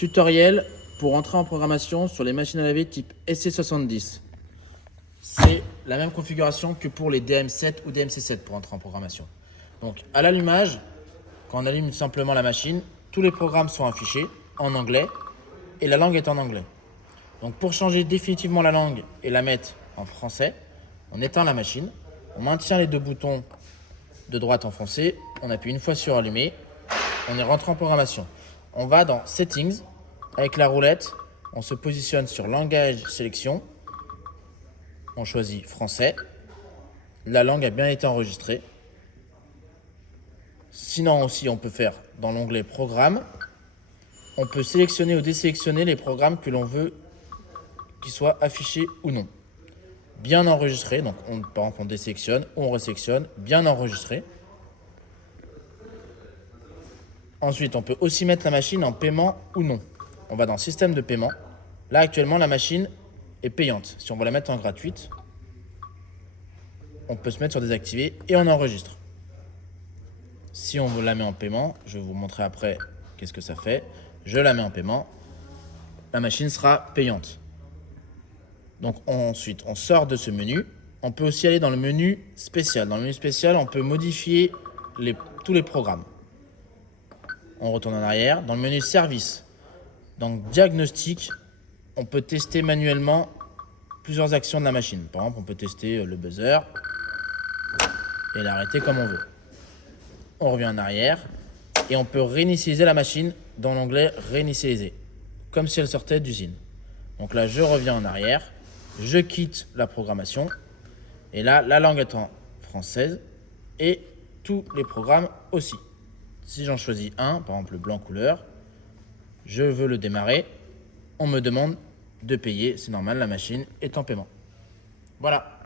Tutoriel pour entrer en programmation sur les machines à laver type SC70. C'est la même configuration que pour les DM7 ou DMC7 pour entrer en programmation. Donc à l'allumage, quand on allume simplement la machine, tous les programmes sont affichés en anglais et la langue est en anglais. Donc pour changer définitivement la langue et la mettre en français, on éteint la machine, on maintient les deux boutons de droite enfoncés, on appuie une fois sur allumer, on est rentré en programmation. On va dans Settings, avec la roulette, on se positionne sur Langage sélection, on choisit Français, la langue a bien été enregistrée. Sinon aussi on peut faire dans l'onglet Programme, on peut sélectionner ou désélectionner les programmes que l'on veut qu'ils soient affichés ou non. Bien enregistré, donc par exemple on désélectionne ou on resélectionne, bien enregistré. Ensuite, on peut aussi mettre la machine en paiement ou non. On va dans Système de paiement. Là, actuellement, la machine est payante. Si on veut la mettre en gratuite, on peut se mettre sur désactiver et on enregistre. Si on la met en paiement, je vais vous montrer après qu'est-ce que ça fait. Je la mets en paiement. La machine sera payante. Donc ensuite, on sort de ce menu. On peut aussi aller dans le menu spécial. Dans le menu spécial, on peut modifier tous les programmes. On retourne en arrière. Dans le menu service, donc diagnostic, on peut tester manuellement plusieurs actions de la machine. Par exemple, on peut tester le buzzer et l'arrêter comme on veut. On revient en arrière et on peut réinitialiser la machine dans l'onglet réinitialiser, comme si elle sortait d'usine. Donc là, je reviens en arrière, je quitte la programmation et là, la langue est en française et tous les programmes aussi. Si j'en choisis un, par exemple le blanc couleur, je veux le démarrer, on me demande de payer, c'est normal, la machine est en paiement. Voilà.